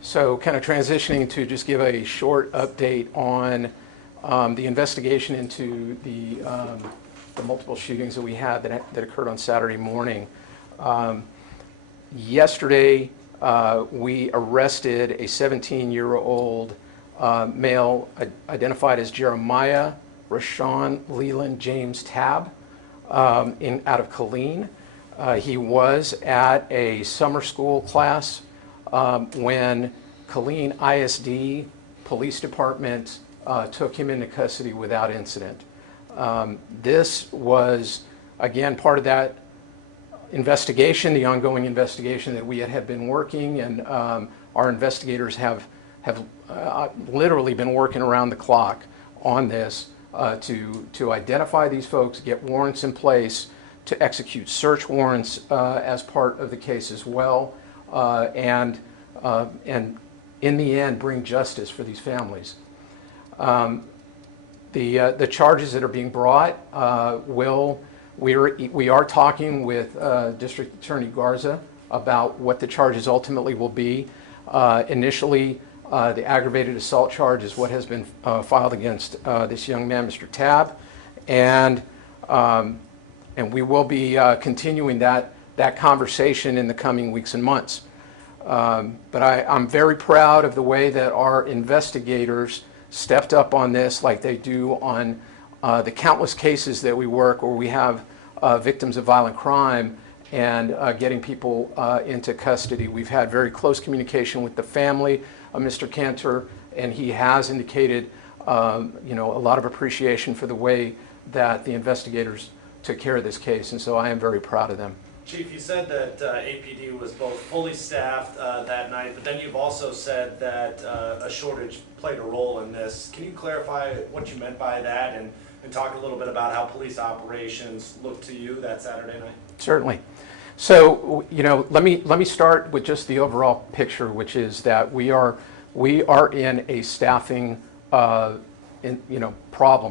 So kind of transitioning to just give a short update on the investigation into the multiple shootings that we had that occurred on Saturday morning. Yesterday, we arrested a 17-year-old male identified as Jeremiah Rashawn Leland James Tabb out of Killeen. He was at a summer school class when Killeen ISD Police Department took him into custody without incident. This was, again, part of that investigation, the ongoing investigation that we had been working, and our investigators have literally been working around the clock on this to identify these folks, get warrants in place, to execute search warrants as part of the case as well, and in the end bring justice for these families. The charges that are being brought we are talking with District Attorney Garza about what the charges ultimately will be. Initially, the aggravated assault charge is what has been filed against this young man, Mr. Tabb, and we will be continuing that conversation in the coming weeks and months. But I'm very proud of the way that our investigators stepped up on this, like they do on the countless cases that we work where we have victims of violent crime and getting people into custody. We've had very close communication with the family of Mr. Cantor, and he has indicated a lot of appreciation for the way that the investigators took care of this case, and so I am very proud of them. Chief, you said that APD was both fully staffed that night, but then you've also said that a shortage played a role in this. Can you clarify what you meant by that and talk a little bit about how police operations looked to you that Saturday night? Certainly. So, let me start with just the overall picture, which is that we are in a staffing problem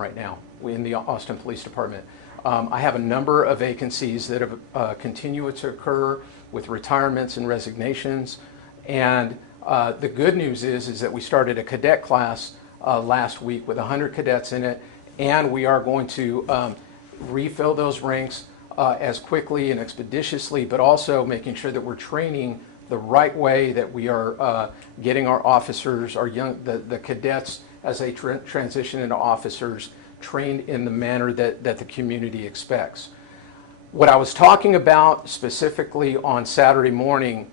right now in the Austin Police Department. I have a number of vacancies that have continued to occur with retirements and resignations, and the good news is that we started a cadet class last week with 100 cadets in it, and we are going to refill those ranks as quickly and expeditiously, but also making sure that we're training the right way, that we are getting our officers, the cadets, as they transition into officers, trained in the manner that the community expects. What I was talking about specifically on Saturday morning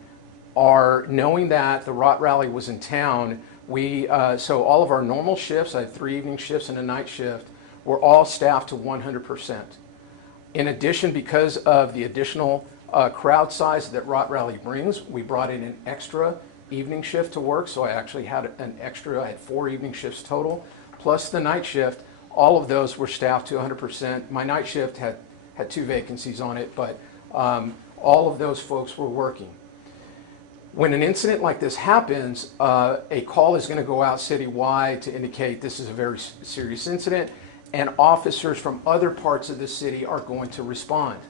are knowing that the Rot Rally was in town. So all of our normal shifts, I had 3 evening shifts and a night shift, were all staffed to 100%. In addition, because of the additional crowd size that Rot Rally brings, we brought in an extra evening shift to work, so I actually had I had 4 evening shifts total, plus the night shift. All of those were staffed to 100%. My night shift had 2 vacancies on it, but all of those folks were working. When an incident like this happens, a call is going to go out citywide to indicate this is a very serious incident, and officers from other parts of the city are going to respond.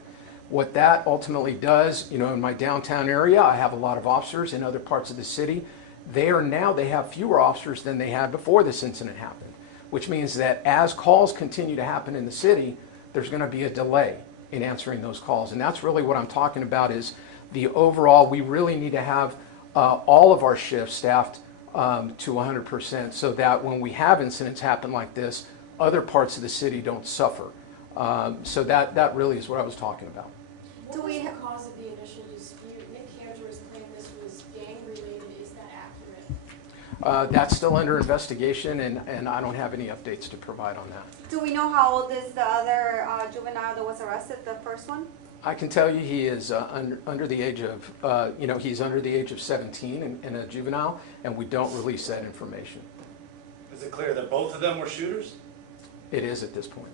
What that ultimately does, in my downtown area, I have a lot of officers. In other parts of the city, they have fewer officers than they had before this incident happened, which means that as calls continue to happen in the city, there's going to be a delay in answering those calls. And that's really what I'm talking about, is the overall, we really need to have all of our shifts staffed to 100%, so that when we have incidents happen like this, other parts of the city don't suffer. So that really is what I was talking about. What was the cause of the initial dispute? Nick Cantor's claimed this was gang-related. Is that accurate? That's still under investigation, and I don't have any updates to provide on that. Do we know how old is the other juvenile that was arrested, the first one? I can tell you he is under the age of, he's under the age of 17 and a juvenile, and we don't release that information. Is it clear that both of them were shooters? It is at this point.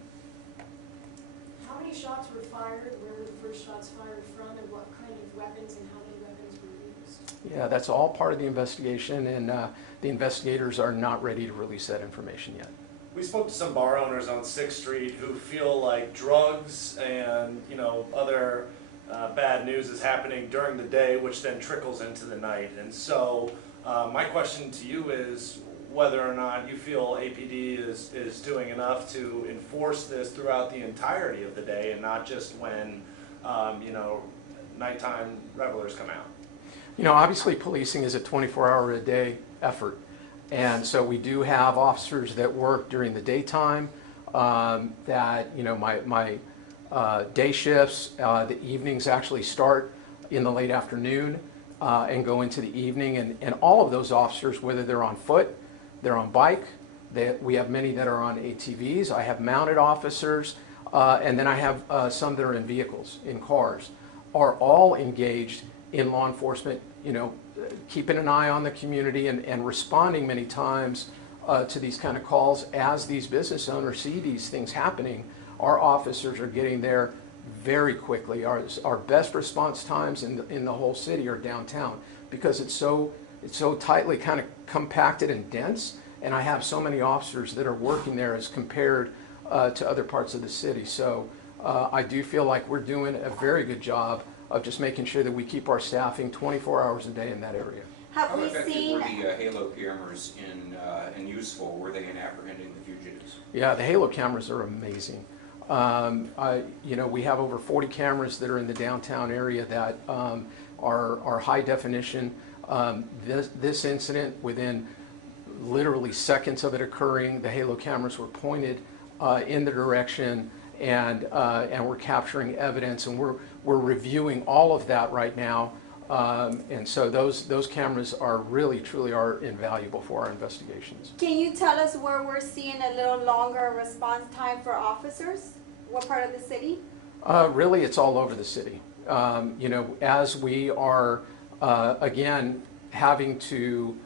How many shots were fired? Where were the first shots fired from? And what kind of weapons and how many weapons were used? Yeah, that's all part of the investigation, and the investigators are not ready to release that information yet. We spoke to some bar owners on 6th Street who feel like drugs and other bad news is happening during the day, which then trickles into the night. And so My question to you is whether or not you feel APD is doing enough to enforce this throughout the entirety of the day and not just when, nighttime revelers come out. Obviously policing is a 24-hour-a-day effort. And so we do have officers that work during the daytime, that, my day shifts, the evenings actually start in the late afternoon and go into the evening. And all of those officers, whether they're on foot, they're on bike, we have many that are on ATVs, I have mounted officers, and then I have some that are in vehicles, in cars, are all engaged in law enforcement, keeping an eye on the community and responding many times to these kind of calls. As these business owners see these things happening, our officers are getting there very quickly. Our best response times in the whole city are downtown because it's so tightly kind of compacted and dense, and I have so many officers that are working there as compared to other parts of the city. So I do feel like we're doing a very good job of just making sure that we keep our staffing 24 hours a day in that area. Have we How effective seen? were the Halo cameras in useful? Were they in apprehending the fugitives? Yeah, the Halo cameras are amazing. We have over 40 cameras that are in the downtown area that are high definition. This incident, within literally seconds of it occurring, the Halo cameras were pointed in the direction, and we're capturing evidence, and we're reviewing all of that right now. And so those cameras are really, truly are invaluable for our investigations. Can you tell us where we're seeing a little longer response time for officers? What part of the city? Really, it's all over the city. As we are, again, having to,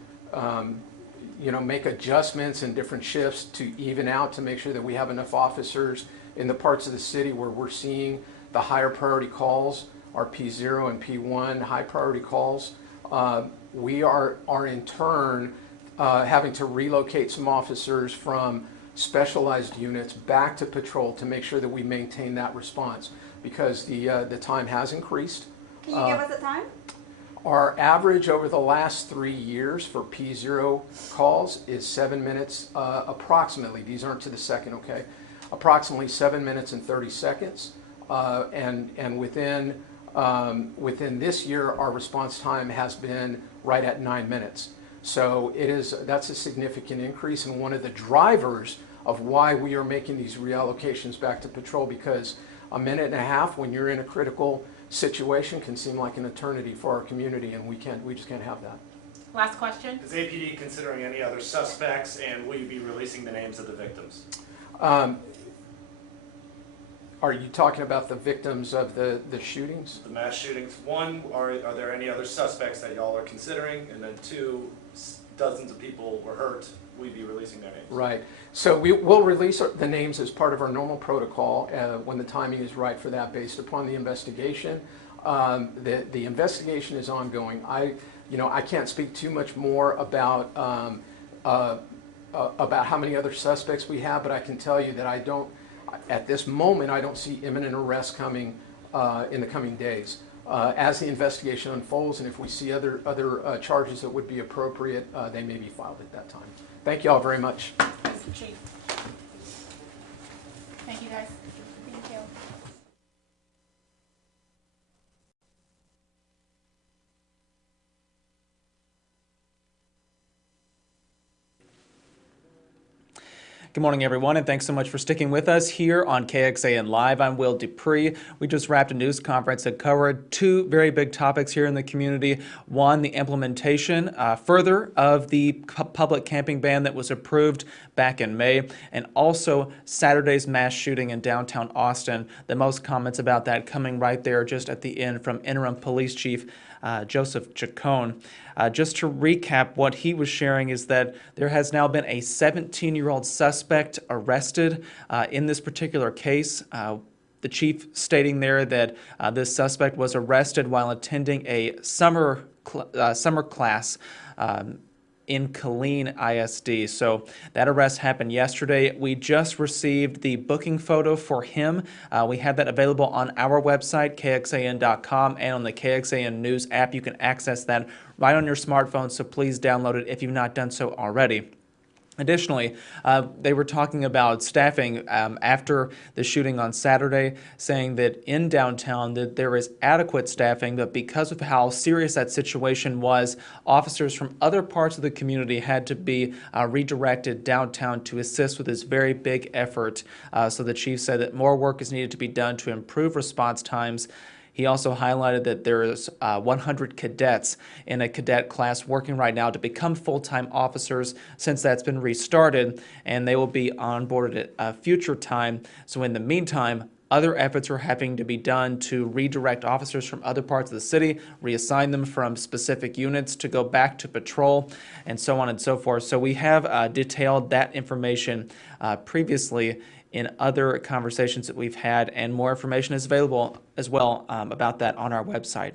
make adjustments in different shifts to even out to make sure that we have enough officers in the parts of the city where we're seeing the higher priority calls, our P0 and P1 high priority calls. We are in turn having to relocate some officers from specialized units back to patrol to make sure that we maintain that response, because the time has increased. Can you give us a time? Our average over the last 3 years for P0 calls is 7 minutes, approximately. These aren't to the second, okay? Approximately 7 minutes and 30 seconds. And within this year, our response time has been right at 9 minutes. So that's a significant increase, and one of the drivers of why we are making these reallocations back to patrol, because a minute and a half when you're in a critical situation can seem like an eternity for our community, and we just can't have that. Last question. Is APD considering any other suspects, and will you be releasing the names of the victims? Are you talking about the victims of the shootings? The mass shootings. One, are there any other suspects that y'all are considering? And then two, dozens of people were hurt. Will you be releasing their names? Right. So we'll release the names as part of our normal protocol when the timing is right for that, based upon the investigation. The investigation is ongoing. I can't speak too much more about how many other suspects we have, but I can tell you that at this moment, I don't see imminent arrest coming in the coming days. As the investigation unfolds, and if we see other charges that would be appropriate, they may be filed at that time. Thank you all very much. Thank you, Chief. Thank you, guys. Thank you. Good morning, everyone, and thanks so much for sticking with us here on KXAN Live. I'm Will Dupree. We just wrapped a news conference that covered two very big topics here in the community. One, the implementation further of the public camping ban that was approved back in May, and also Saturday's mass shooting in downtown Austin. The most comments about that coming right there just at the end from Interim Police Chief Joseph Chacon. Just to recap, what he was sharing is that there has now been a 17-year-old suspect arrested in this particular case. The chief stating there that this suspect was arrested while attending a summer class in Killeen ISD. So that arrest happened yesterday. We just received the booking photo for him. We have that available on our website, kxan.com, and on the KXAN News app. You can access that right on your smartphone, so please download it if you've not done so already. Additionally, they were talking about staffing after the shooting on Saturday, saying that in downtown that there is adequate staffing, but because of how serious that situation was, officers from other parts of the community had to be redirected downtown to assist with this very big effort. So the chief said that more work is needed to be done to improve response times. He also highlighted that there is 100 cadets in a cadet class working right now to become full-time officers since that's been restarted, and they will be onboarded at a future time. So in the meantime, other efforts are having to be done to redirect officers from other parts of the city, reassign them from specific units to go back to patrol, and so on and so forth. So we have detailed that information previously in other conversations that we've had, and more information is available as well about that on our website.